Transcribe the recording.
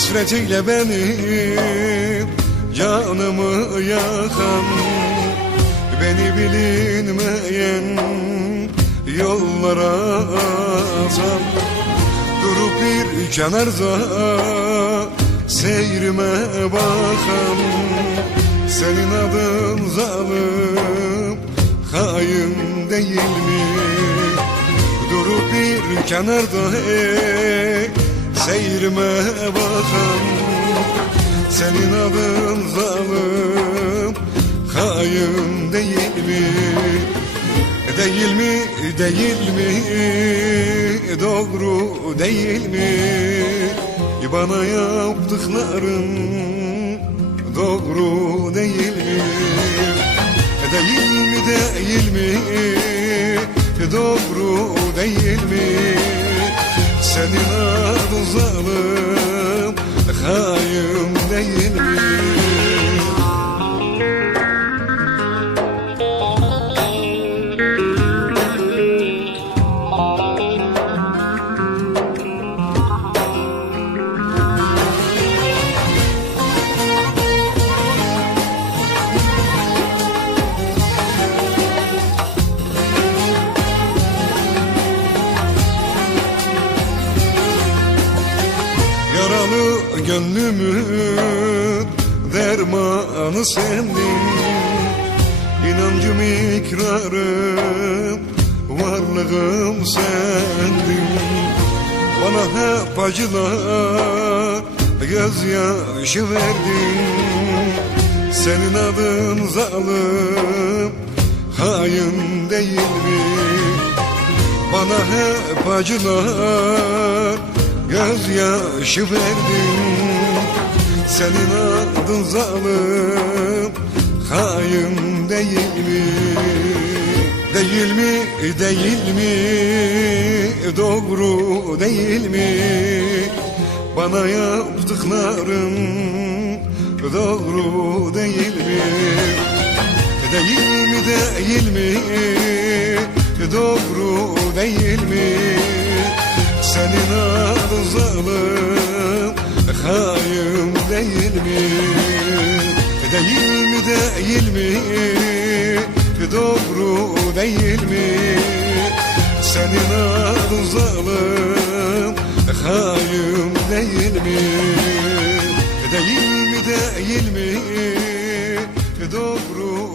Hasretiyle benim canımı yakan Beni bilinmeyen yollara atan Durup bir kenarda seyrime bakan Senin adın zalim hain değil mi? Durup bir kenarda hey, seyrime bakan Senin adın zalim hain değil mi? Değil mi, değil mi, doğru değil mi? Bana yaptıkların doğru değil mi? Değil mi, değil mi, doğru değil mi? Senin adın zalim, hain değil mi? Gönlümün dermanı sendin İnancım ikrarım varlığım sendin. Bana hep acılar gözyaşı verdin. Senin adın zalim hain değil mi? Bana hep acılar gözyaşı verdin Senin adın zalim hain değil mi? Değil mi, değil mi, doğru değil mi? Bana yaptıkların doğru değil mi? Değil mi, değil mi, doğru değil mi? Senin adın zalim, hain değil mi? Değil mi, değil mi, doğru değil mi? Senin adın zalim, hain değil mi? Değil mi, değil mi, doğru